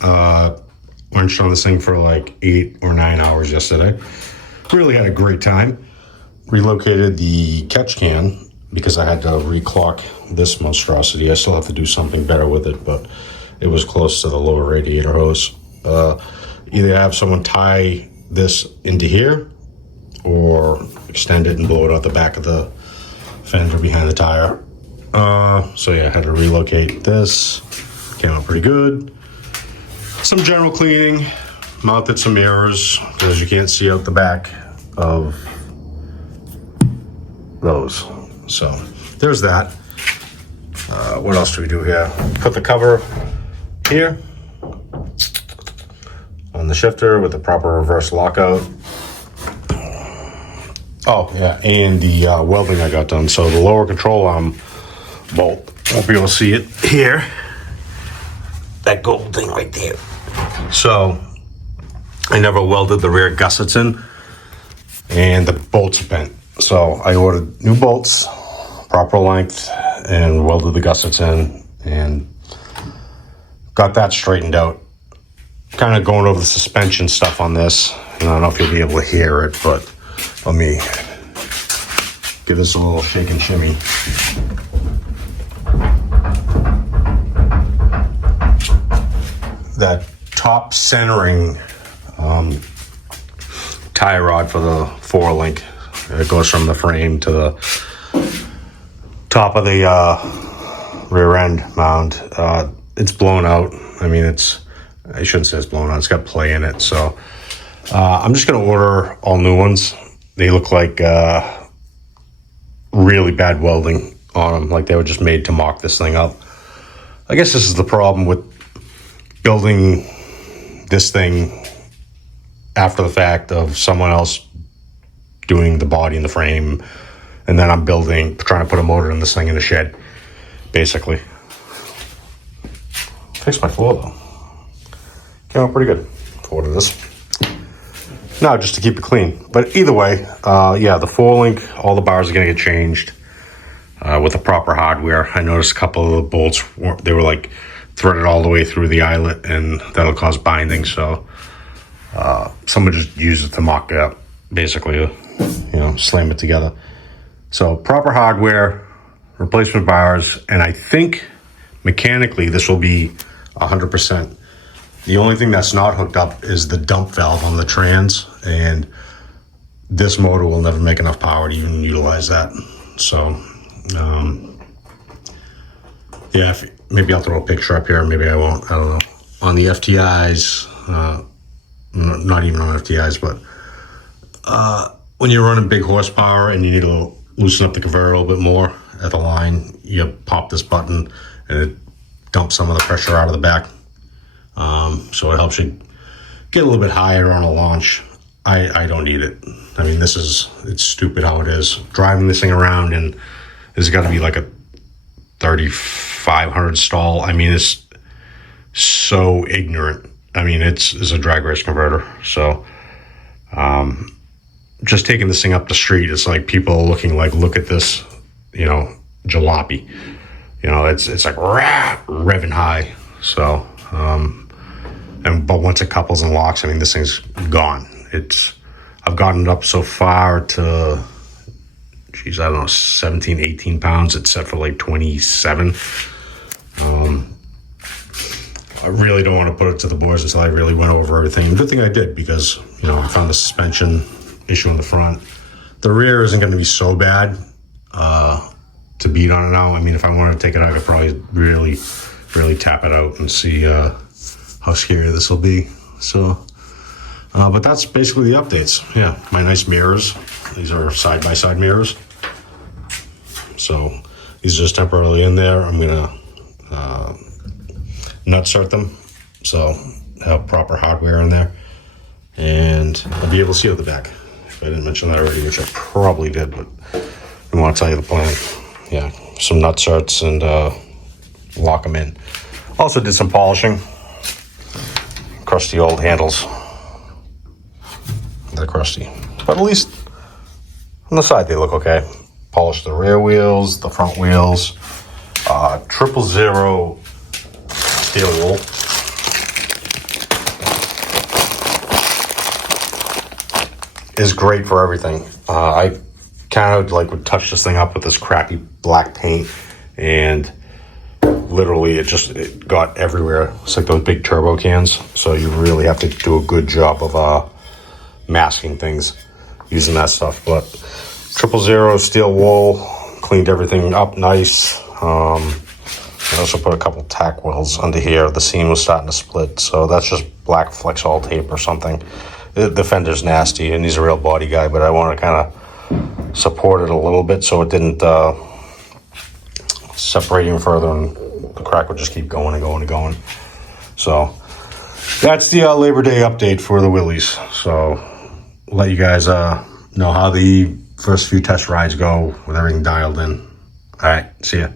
Lunched on this thing for like 8 or 9 hours yesterday. Really had a great time. Relocated the catch can because I had to reclock this monstrosity. I still have to do something better with it, but it was close to the lower radiator hose. Either have someone tie this into here or extend it and blow it out the back of the fender behind the tire. So yeah, I had to relocate this. Came out pretty good. Some general cleaning, mounted some mirrors because you can't see out the back of those. So there's that. What else do we do here? Put the cover here on the shifter with the proper reverse lockout. Oh yeah, and the welding I got done. So the lower control arm bolt, won't be able to see it here. That gold thing right there. So I never welded the rear gussets in, and the bolts bent. So I ordered new bolts, proper length, and welded the gussets in, and got that straightened out. Kind of going over the suspension stuff on this. And I don't know if you'll be able to hear it, but let me give this a little shake and shimmy. That top centering tie rod for the 4-link. It goes from the frame to the top of the rear end mount. It's blown out. I mean, I shouldn't say it's blown out. It's got play in it. So I'm just going to order all new ones. They look like really bad welding on them. Like they were just made to mock this thing up. I guess this is the problem with building this thing after the fact of someone else doing the body and the frame, and then I'm trying to put a motor in this thing in the shed, basically. Fixed my floor though. Came out pretty good for this. No, just to keep it clean. But either way, yeah, the 4-link, all the bars are gonna get changed with the proper hardware. I noticed a couple of the bolts, they were like threaded all the way through the eyelet, and that'll cause binding. So someone just used it to mock it up, basically, slam it together. So proper hardware, replacement bars, and I think mechanically this will be 100%. The only thing that's not hooked up is the dump valve on the trans, and this motor will never make enough power to even utilize that. So yeah, maybe I'll throw a picture up here, maybe I won't, I don't know. On the FTIs, not even on FTIs, but when you're running big horsepower and you need to loosen up the conveyor a little bit more at the line, you pop this button and it dumps some of the pressure out of the back. So it helps you get a little bit higher on a launch. I don't need it. I mean, it's stupid how it is. Driving this thing around, and it's got to be like a 3,500 stall. I mean, it's so ignorant. I mean, it's a drag race converter. So just taking this thing up the street, it's like people looking like, look at this, jalopy. It's like revving high. So but once it couples and locks, I mean, this thing's gone. I've gotten it up so far to, I don't know, 17, 18 pounds. It's set for like 27. I really don't want to put it to the boys until I really went over everything. Good thing I did, because, I found the suspension issue in the front. The rear isn't going to be so bad to beat on it now. I mean, if I wanted to take it out, I could probably really, really tap it out and see how scary this will be. So, but that's basically the updates. Yeah, my nice mirrors. These are side-by-side mirrors. So these are just temporarily in there. I'm gonna nutsert them, so have proper hardware in there, and I'll be able to see out the back. If I didn't mention that already, which I probably did, but I want to tell you the plan. Yeah, some nutserts and lock them in. Also did some polishing. Crusty old handles. They're crusty, but at least on the side they look okay. Polished the rear wheels, the front wheels. 000 steel wool. is great for everything. I kind of like would touch this thing up with this crappy black paint, and literally it got everywhere. It's like those big turbo cans, so you really have to do a good job of masking things using that stuff. But 000 steel wool cleaned everything up nice. I also put a couple tack welds under here. The seam was starting to split, so that's just black Flexall tape or something. The fender's nasty, and he's a real body guy, but I want to kind of support it a little bit so it didn't separate even further, and the crack would just keep going and going and going. So that's the Labor Day update for the Willys. So I'll let you guys know how the first few test rides go with everything dialed in. All right, see ya.